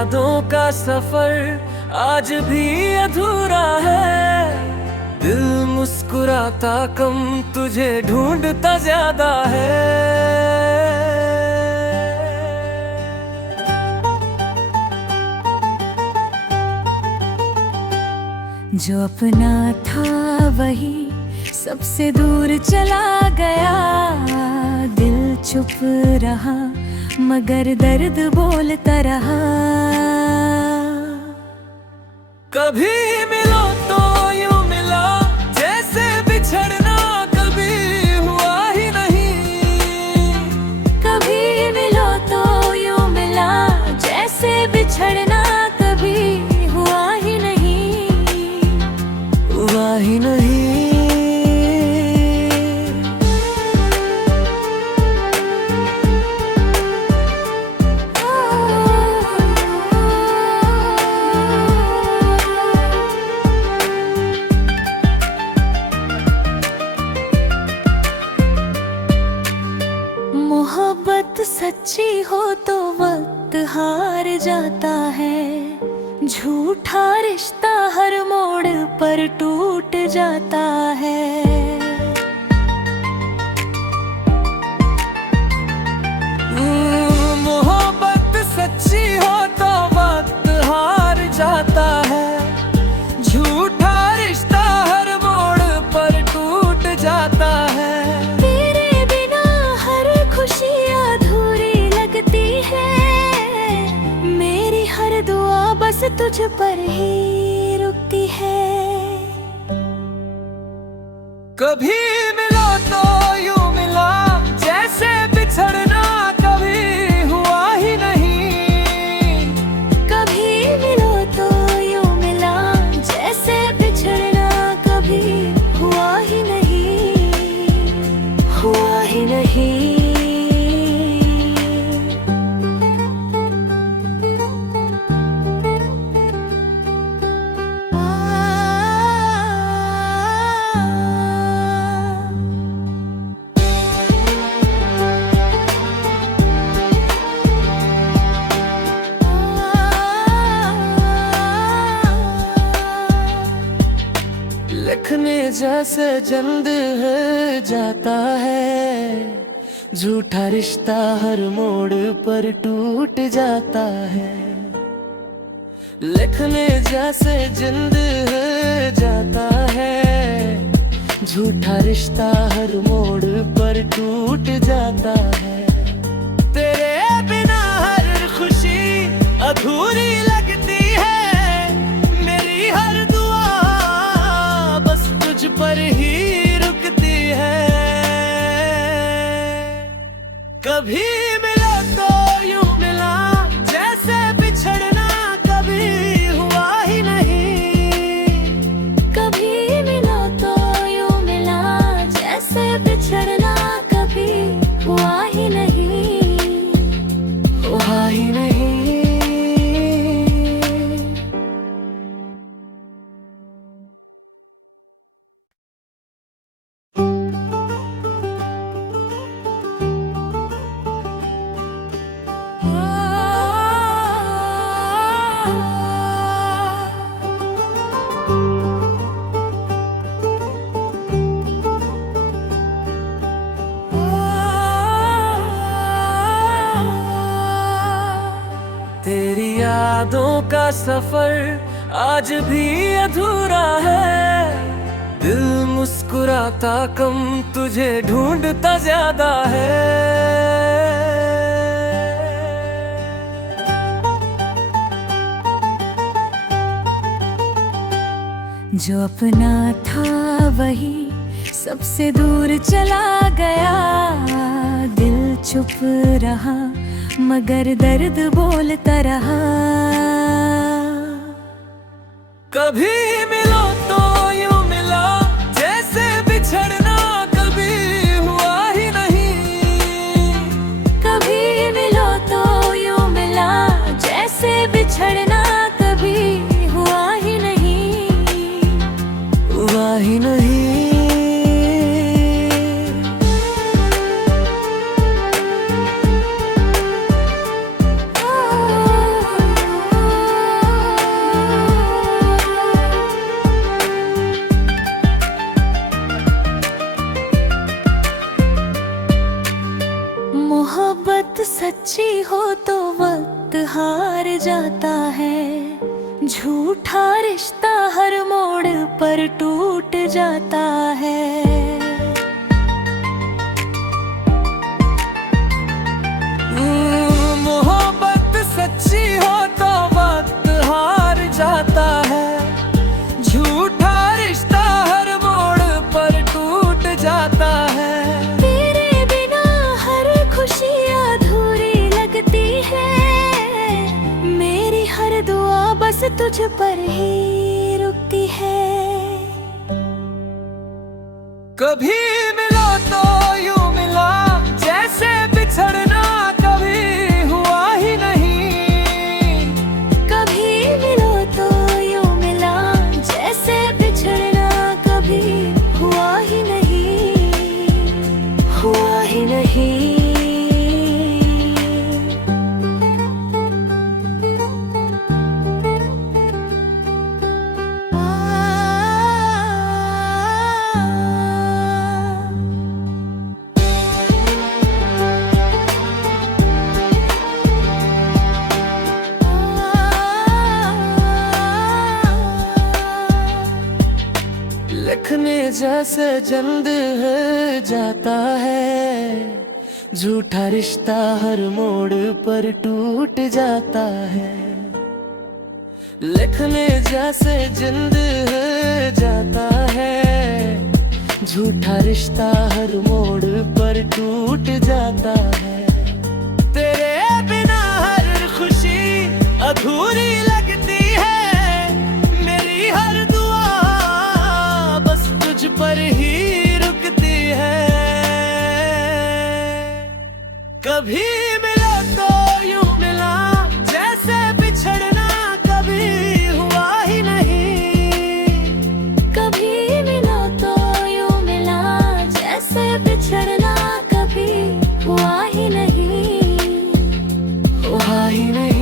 यादों का सफर आज भी अधूरा है। दिल मुस्कुराता कम, तुझे ढूंढता ज्यादा है। जो अपना था वही सबसे दूर चला गया। दिल चुप रहा मगर दर्द बोलता रहा। कभी मिलो तो यूं मिला, जैसे बिछड़ना कभी हुआ ही नहीं। कभी मिलो तो यूं मिला, जैसे बिछड़ना कभी हुआ ही नहीं। हुआ ही नहीं। मोहब्बत सच्ची हो तो वक्त हार जाता है। झूठा रिश्ता हर मोड़ पर टूट जाता है। मोहब्बत सच्ची हो तो वक्त हार जाता है। झूठा रिश्ता हर मोड़ पर टूट जाता है। तेरे बिना हर खुशी अधूरी लगती है। मेरी हर दुआ बस तुझ पर ही रुकती है। कभी मिलो तो यूं मिला, जैसे बिछड़ना कभी हुआ ही नहीं। कभी मिलो तो यूं मिला, जैसे बिछड़ना कभी हुआ ही नहीं। हुआ ही नहीं। लिखने जैसे जल्द है जाता है। झूठा रिश्ता हर मोड़ पर टूट जाता है। लिखने जैसे जल्द है जाता है। झूठा रिश्ता हर मोड़ पर टूट जाता है। तेरे बिना हर खुशी अधूरी लगती है। मेरी हर दुआ बस तुझ पर ही रुकती है। कभी मिला तो यूं मिला, जैसे बिछड़ना कभी हुआ ही नहीं। कभी मिला तो यूं मिला, जैसे बिछड़ना कभी हुआ ही नहीं। हुआ ही नहीं। तेरी यादों का सफर आज भी अधूरा है। दिल मुस्कुराता कम, तुझे ढूंढता ज्यादा है। जो अपना था वही सबसे दूर चला गया। दिल चुप रहा मगर दर्द बोलता रहा। कभी मिलो तो यूं मिला, जैसे बिछड़ना कभी हुआ ही नहीं। कभी मिलो तो यूं मिला, जैसे बिछड़ना कभी हुआ ही नहीं। हुआ ही नहीं। सच्ची हो तो वक्त हार जाता है, झूठा रिश्ता हर मोड़ पर टूट जाता है। मोहब्बत सच्ची हो तो वक्त हार जाता है, झूठा रिश्ता हर मोड़ पर टूट जाता है। तेरे बिना हर खुशी अधूरी लगती है, मेरी हर दुआ बस तुझ पर ही रुकती है। कभी मिला तो यूं मिला जैसे बिछड़ना कभी हुआ ही नहीं। कभी मिलो तो यूं मिला जैसे बिछड़ना कभी हुआ ही नहीं, हुआ ही नहीं। लिखने जैसे जल्द है जाता है, झूठा रिश्ता हर मोड़ पर टूट जाता है। लिखने जैसे जिंद है जाता है, झूठा रिश्ता हर मोड़ पर टूट जाता है। तेरे बिना हर खुशी अधूरी लगती है, मेरी हर दुआ बस तुझ पर ही रुकती है। कभी मिला तो यूं मिला जैसे बिछड़ना कभी हुआ ही नहीं। कभी मिला तो यूं मिला जैसे बिछड़ना कभी हुआ ही नहीं, हुआ ही नहीं।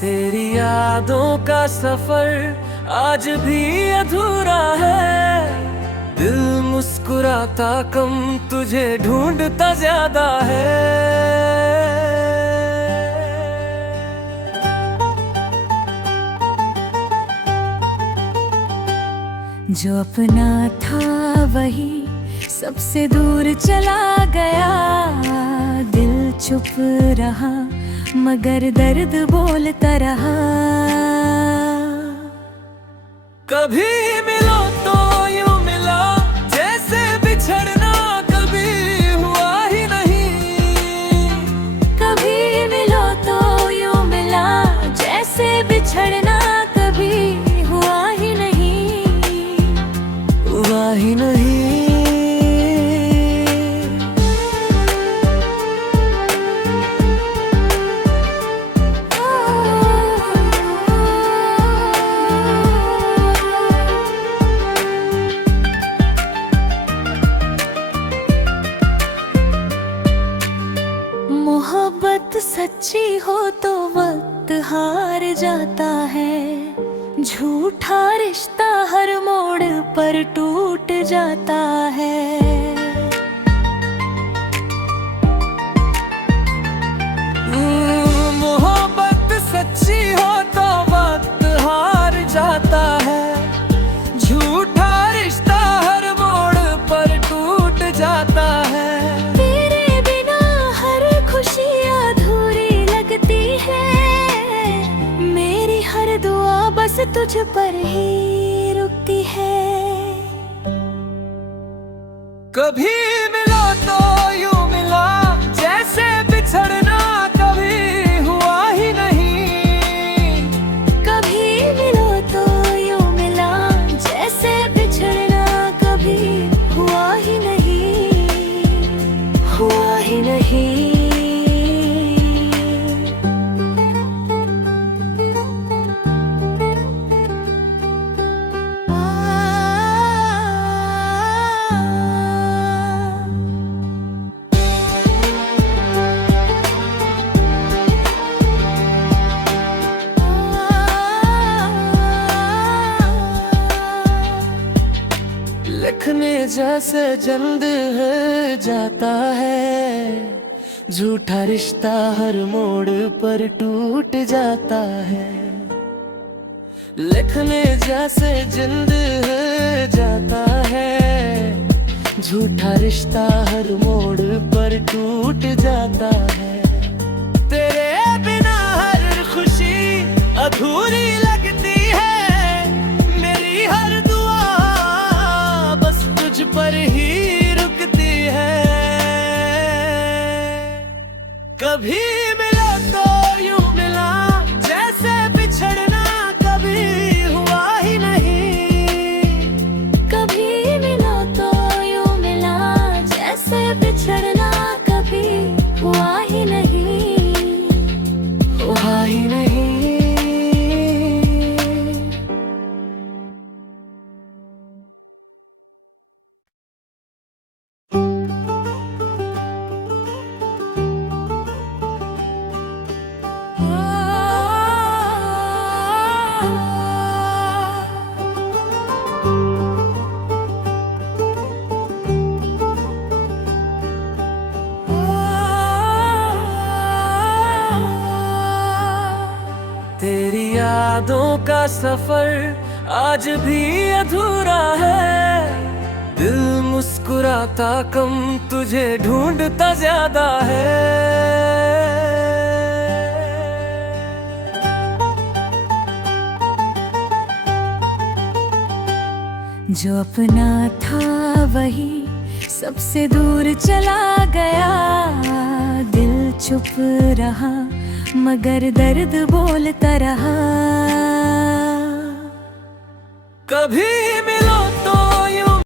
तेरी यादों का सफर आज भी अधूरा है, दिल मुस्कुराता कम तुझे ढूंढता ज्यादा है। जो अपना था वही सबसे दूर चला गया, दिल चुप रहा मगर दर्द बोलता रहा। कभी मिलो तो यूं मिला जैसे बिछड़ना कभी हुआ ही नहीं। कभी मिलो तो यूं मिला जैसे बिछड़ना कभी हुआ ही नहीं, हुआ ही नहीं। मोहब्बत सच्ची हो तो वक्त हार जाता है, झूठा रिश्ता हर मोड़ पर टूट जाता है। मोहब्बत सच्ची हो तो वक्त हार जाता है, झूठा रिश्ता हर मोड़ पर टूट जाता है। तेरे बिना हर खुशी अधूरी लगती है, मेरी हर दुआ बस तुझ पर ही रुकती है। कभी मिला तो यूं मिला जैसे बिछड़ना कभी हुआ ही नहीं। कभी मिलो तो यूं मिला जैसे बिछड़ना कभी हुआ ही नहीं, हुआ ही नहीं। जैसे जल्द है जाता है, झूठा रिश्ता हर मोड़ पर टूट जाता है। लिखने जैसे जिंद है जाता है, झूठा रिश्ता हर मोड़ पर टूट जाता है। तेरे बिना हर खुशी अधूरी लगती है, मेरी हर दुआ बस तुझ पर ही रुकती है। कभी मिला तो यूं मिला, जैसे बिछड़ना कभी हुआ ही नहीं। कभी मिला तो यूं मिला, जैसे बिछड़ना कभी हुआ ही नहीं, हुआ ही नहीं। तेरी यादों का सफर आज भी अधूरा है, दिल मुस्कुराता कम तुझे ढूंढता ज्यादा है। जो अपना था वही सबसे दूर चला गया। दिल चुप रहा मगर दर्द बोलता रहा। कभी मिलो